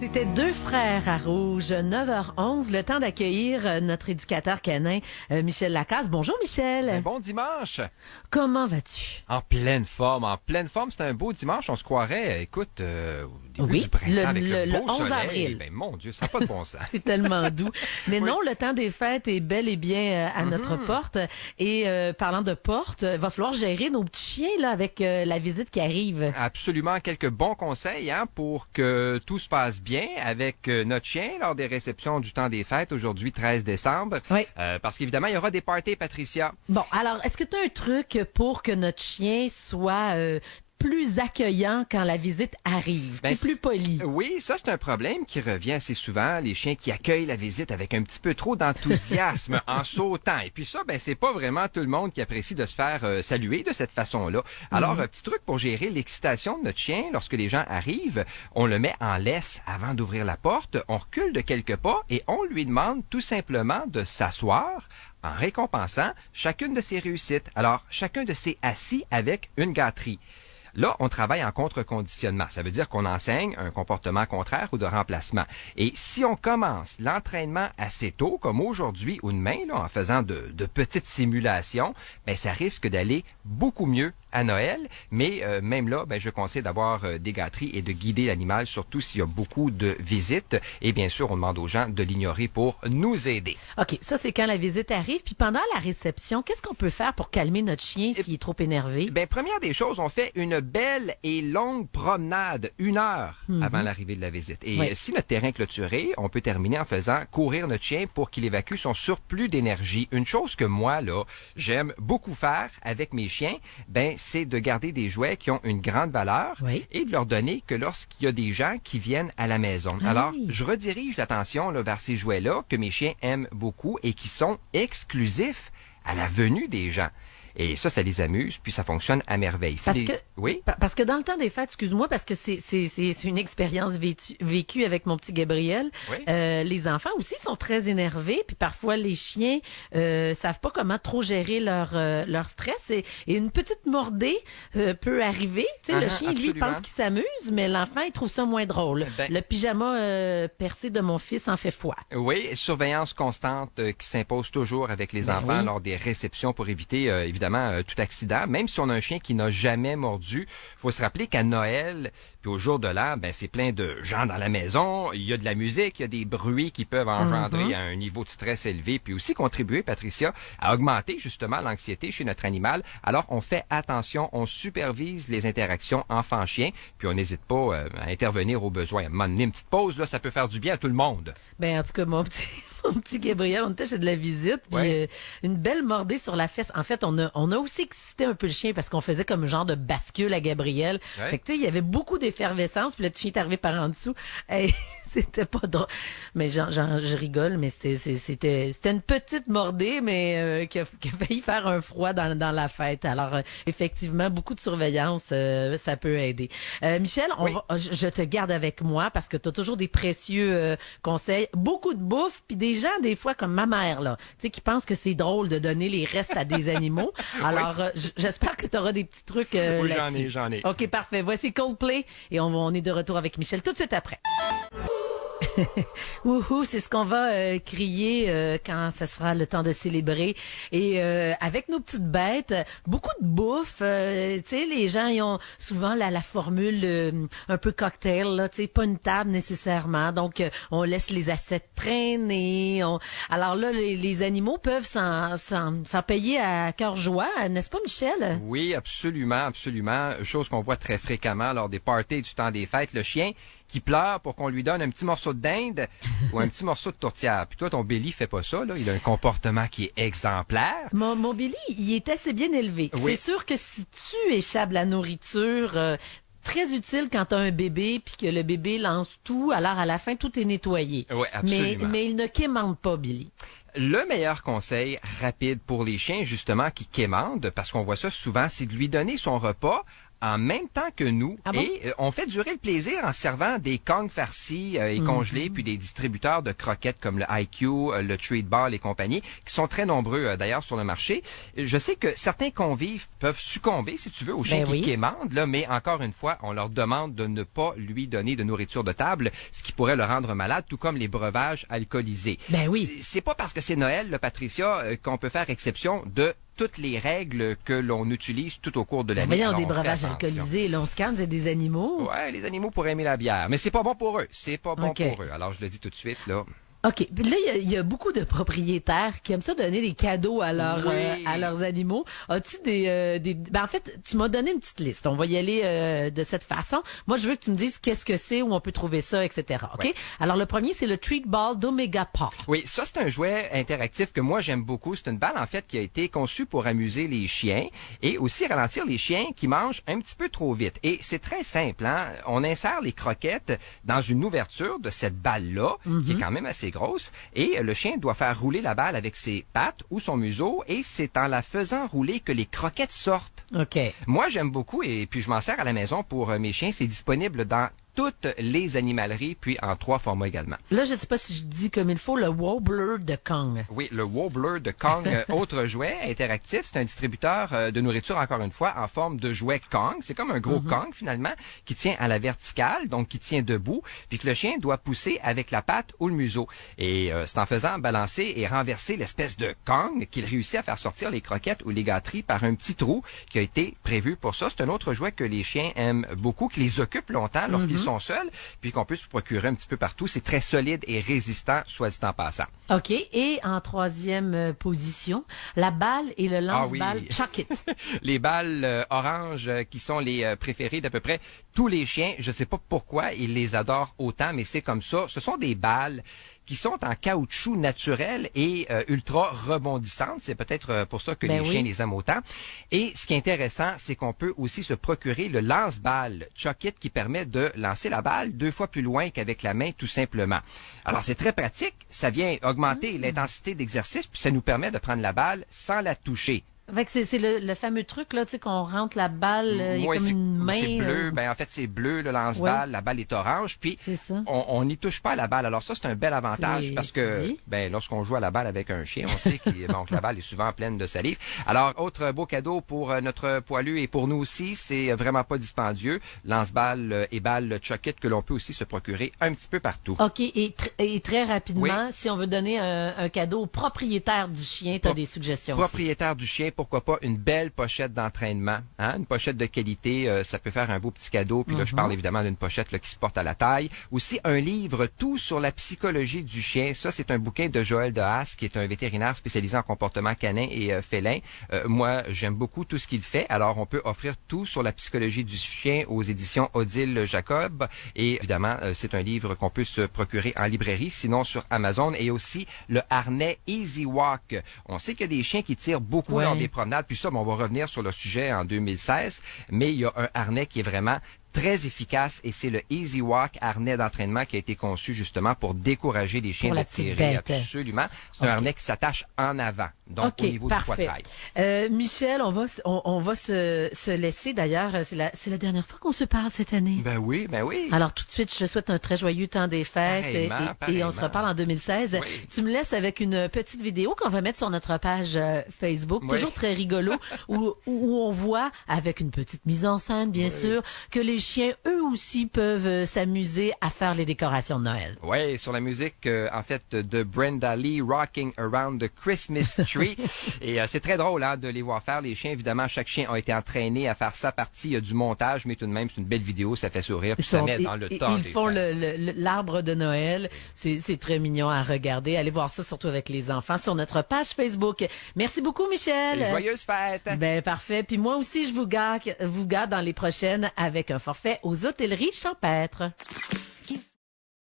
C'était deux frères à Rouge, 9h11, le temps d'accueillir notre éducateur canin, Michel Lacasse. Bonjour Michel. Bon dimanche. Comment vas-tu? En pleine forme, c'est un beau dimanche, on se croirait, écoute, au début du printemps avec le beau 11 soleil. avril. Ben, mon Dieu, ça n'a pas de bon sens. C'est tellement doux. Mais Oui. non, le temps des fêtes est bel et bien à notre porte. Et parlant de porte, il va falloir gérer nos petits chiens là, avec la visite qui arrive. Absolument, quelques bons conseils pour que tout se passe bien avec notre chien lors des réceptions du temps des fêtes, aujourd'hui 13 décembre. Oui. Parce qu'évidemment, il y aura des parties, Patricia. Bon, alors, est-ce que tu as un truc pour que notre chien soit plus accueillant quand la visite arrive, Ben, plus poli? Oui, ça, c'est un problème qui revient assez souvent, les chiens qui accueillent la visite avec un petit peu trop d'enthousiasme en sautant. Et puis ça, c'est pas vraiment tout le monde qui apprécie de se faire saluer de cette façon-là. Alors, un petit truc pour gérer l'excitation de notre chien, lorsque les gens arrivent, on le met en laisse avant d'ouvrir la porte, on recule de quelques pas et on lui demande tout simplement de s'asseoir en récompensant chacune de ses réussites. Alors, chacun de ses assis avec une gâterie. Là, on travaille en contre-conditionnement. Ça veut dire qu'on enseigne un comportement contraire ou de remplacement. Et si on commence l'entraînement assez tôt, comme aujourd'hui ou demain, en faisant de petites simulations, ça risque d'aller beaucoup mieux à Noël. Mais même là, je conseille d'avoir des gâteries et de guider l'animal, surtout s'il y a beaucoup de visites. Et bien sûr, on demande aux gens de l'ignorer pour nous aider. OK, ça, c'est quand la visite arrive. Puis pendant la réception, qu'est-ce qu'on peut faire pour calmer notre chien s'il est trop énervé? Première des choses, on fait une belle et longue promenade, 1 heure avant l'arrivée de la visite. Et si notre terrain est clôturé, on peut terminer en faisant courir notre chien pour qu'il évacue son surplus d'énergie. Une chose que moi, j'aime beaucoup faire avec mes chiens, c'est de garder des jouets qui ont une grande valeur et de leur donner que lorsqu'il y a des gens qui viennent à la maison. Alors, je redirige l'attention vers ces jouets-là que mes chiens aiment beaucoup et qui sont exclusifs à la venue des gens. Et ça les amuse, puis ça fonctionne à merveille. Parce que dans le temps des fêtes, excuse-moi, parce que c'est une expérience vécue avec mon petit Gabriel. Oui. Les enfants aussi sont très énervés, puis parfois les chiens savent pas comment trop gérer leur stress. Et une petite mordée peut arriver. Tu sais, le chien, lui, absolument. pense qu'il s'amuse, mais l'enfant, il trouve ça moins drôle. Le pyjama percé de mon fils en fait foi. Oui, surveillance constante qui s'impose toujours avec les enfants lors des réceptions pour éviter, évidemment, tout accident. Même si on a un chien qui n'a jamais mordu, il faut se rappeler qu'à Noël, puis au jour de l'an, c'est plein de gens dans la maison, il y a de la musique, il y a des bruits qui peuvent engendrer un niveau de stress élevé, puis aussi contribuer, Patricia, à augmenter justement l'anxiété chez notre animal. Alors, on fait attention, on supervise les interactions enfant-chien, puis on n'hésite pas à intervenir au besoin. À un moment donné, une petite pause, là, ça peut faire du bien à tout le monde. En tout cas, mon petit Gabriel, on était chez de la visite, puis une belle mordée sur la fesse. En fait, on a aussi excité un peu le chien parce qu'on faisait comme un genre de bascule à Gabriel. Fait que tu sais, il y avait beaucoup d'effervescence, puis le petit chien est arrivé par en dessous. Hey, c'était pas drôle. Mais je rigole, mais c'était une petite mordée, mais qui a failli faire un froid dans la fête. Alors, effectivement, beaucoup de surveillance, ça peut aider. Michel, je te garde avec moi parce que tu as toujours des précieux conseils, beaucoup de bouffe, puis des gens, des fois, comme ma mère, là, tu sais, qui pensent que c'est drôle de donner les restes à des animaux. Alors, j'espère que tu auras des petits trucs là-dessus. J'en ai. OK, parfait. Voici Coldplay et on est de retour avec Michel tout de suite après. Wouhou, c'est ce qu'on va crier quand ce sera le temps de célébrer. Et avec nos petites bêtes, beaucoup de bouffe. Tu sais, les gens, ils ont souvent la formule un peu cocktail, là, tu sais, pas une table nécessairement. Donc, on laisse les assiettes traîner. Alors là, les animaux peuvent s'en payer à cœur joie, n'est-ce pas, Michel? Oui, absolument, absolument. Chose qu'on voit très fréquemment lors des parties du temps des fêtes. Le chien qui pleure pour qu'on lui donne un petit morceau de dinde ou un petit morceau de tourtière. Puis toi, ton Billy fait pas ça, là. Il a un comportement qui est exemplaire. Mon Billy, il est assez bien élevé. Oui. C'est sûr que si tu échappes la nourriture, très utile quand tu as un bébé puis que le bébé lance tout, alors à la fin, tout est nettoyé. Oui, absolument. Mais il ne quémande pas, Billy. Le meilleur conseil rapide pour les chiens, justement, qui quémandent, parce qu'on voit ça souvent, c'est de lui donner son repas en même temps que nous. Ah bon? Et on fait durer le plaisir en servant des Kongs farcis et congelés, puis des distributeurs de croquettes comme le IQ, le Treat Ball et compagnie, qui sont très nombreux d'ailleurs sur le marché. Je sais que certains convives peuvent succomber, si tu veux, au chien qui quémande, là, mais encore une fois, on leur demande de ne pas lui donner de nourriture de table, ce qui pourrait le rendre malade, tout comme les breuvages alcoolisés. Ben oui. C'est pas parce que c'est Noël, là, Patricia, qu'on peut faire exception de toutes les règles que l'on utilise tout au cours de l'année. Voyons, des breuvages alcoolisés, là, on se calme, c'est des animaux. Ouais, les animaux pourraient aimer la bière, mais c'est pas bon pour eux. C'est pas bon pour eux. Alors, je le dis tout de suite, là. OK. Puis là, il y a beaucoup de propriétaires qui aiment ça donner des cadeaux à leurs animaux. As-tu Ben, en fait, tu m'as donné une petite liste. On va y aller de cette façon. Moi, je veux que tu me dises qu'est-ce que c'est, où on peut trouver ça, etc. OK? Ouais. Alors, le premier, c'est le Treat Ball d'Omega Paw. Oui, ça, c'est un jouet interactif que moi, j'aime beaucoup. C'est une balle, en fait, qui a été conçue pour amuser les chiens et aussi ralentir les chiens qui mangent un petit peu trop vite. Et c'est très simple, hein? On insère les croquettes dans une ouverture de cette balle-là, qui est quand même assez grosse, et le chien doit faire rouler la balle avec ses pattes ou son museau, et c'est en la faisant rouler que les croquettes sortent. OK. Moi, j'aime beaucoup, et puis je m'en sers à la maison pour mes chiens. C'est disponible dans toutes les animaleries, puis en 3 formats également. Là, je ne sais pas si je dis comme il faut le Wobbler de Kong. Oui, le Wobbler de Kong, autre jouet interactif. C'est un distributeur de nourriture, encore une fois, en forme de jouet Kong. C'est comme un gros Kong, finalement, qui tient à la verticale, donc qui tient debout, puis que le chien doit pousser avec la patte ou le museau. Et c'est en faisant balancer et renverser l'espèce de Kong qu'il réussit à faire sortir les croquettes ou les gâteries par un petit trou qui a été prévu pour ça. C'est un autre jouet que les chiens aiment beaucoup, qui les occupe longtemps lorsqu'ils sont seuls, puis qu'on peut se procurer un petit peu partout. C'est très solide et résistant, soit dit en passant. OK. Et en 3e position, la balle et le lance-balle Chuck It. Les balles oranges qui sont les préférées d'à peu près tous les chiens. Je ne sais pas pourquoi ils les adorent autant, mais c'est comme ça. Ce sont des balles qui sont en caoutchouc naturel et ultra rebondissantes. C'est peut-être pour ça que les chiens les aiment autant. Et ce qui est intéressant, c'est qu'on peut aussi se procurer le lance-balle Chuck It qui permet de lancer la balle 2 fois plus loin qu'avec la main, tout simplement. Alors, c'est très pratique. Ça vient augmenter l'intensité d'exercice, puis ça nous permet de prendre la balle sans la toucher. Fait que c'est le fameux truc là, tu sais, qu'on rentre la balle, il y a comme une main. C'est bleu. Ben en fait c'est bleu le lance-balle, la balle est orange, puis on n'y touche pas à la balle. Alors ça c'est un bel avantage parce que lorsqu'on joue à la balle avec un chien, on sait que la balle est souvent pleine de salive. Alors autre beau cadeau pour notre poilu et pour nous aussi, c'est vraiment pas dispendieux. Lance-balle et balle Chuck It que l'on peut aussi se procurer un petit peu partout. OK, et très rapidement, si on veut donner un cadeau au propriétaire du chien, tu as des suggestions propriétaire du chien, pourquoi pas une belle pochette d'entraînement, hein? Une pochette de qualité, ça peut faire un beau petit cadeau. Puis là, je parle évidemment d'une pochette là, qui se porte à la taille. Aussi, un livre, tout sur la psychologie du chien. Ça, c'est un bouquin de Joël de Haas, qui est un vétérinaire spécialisé en comportement canin et félin. Moi, j'aime beaucoup tout ce qu'il fait. Alors, on peut offrir tout sur la psychologie du chien aux éditions Odile Jacob. Et évidemment, c'est un livre qu'on peut se procurer en librairie, sinon sur Amazon. Et aussi, le harnais Easy Walk. On sait qu'il y a des chiens qui tirent beaucoup lors des promenades, puis ça, on va revenir sur le sujet en 2016, mais il y a un harnais qui est vraiment très efficace et c'est le Easy Walk, harnais d'entraînement qui a été conçu justement pour décourager les chiens de tirer. Absolument. C'est un harnais qui s'attache en avant, donc au niveau du poitrail. Michel, on va se laisser. D'ailleurs, c'est la dernière fois qu'on se parle cette année. Ben oui. Alors tout de suite, je te souhaite un très joyeux temps des fêtes et on se reparle en 2016. Oui. Tu me laisses avec une petite vidéo qu'on va mettre sur notre page Facebook, toujours très rigolo, où on voit, avec une petite mise en scène, bien sûr, que les chiens, eux aussi, peuvent s'amuser à faire les décorations de Noël. Oui, sur la musique, en fait, de Brenda Lee, Rocking Around the Christmas Tree. Et c'est très drôle de les voir faire. Les chiens, évidemment, chaque chien a été entraîné à faire sa partie du montage, mais tout de même, c'est une belle vidéo, ça fait sourire, puis ça met dans le temps. Ils font l'arbre de Noël. C'est très mignon à regarder. Allez voir ça, surtout avec les enfants, sur notre page Facebook. Merci beaucoup, Michel. Et joyeuses fêtes. Ben, parfait. Puis moi aussi, je vous garde dans les prochaines avec un forfait aux hôtelleries champêtres.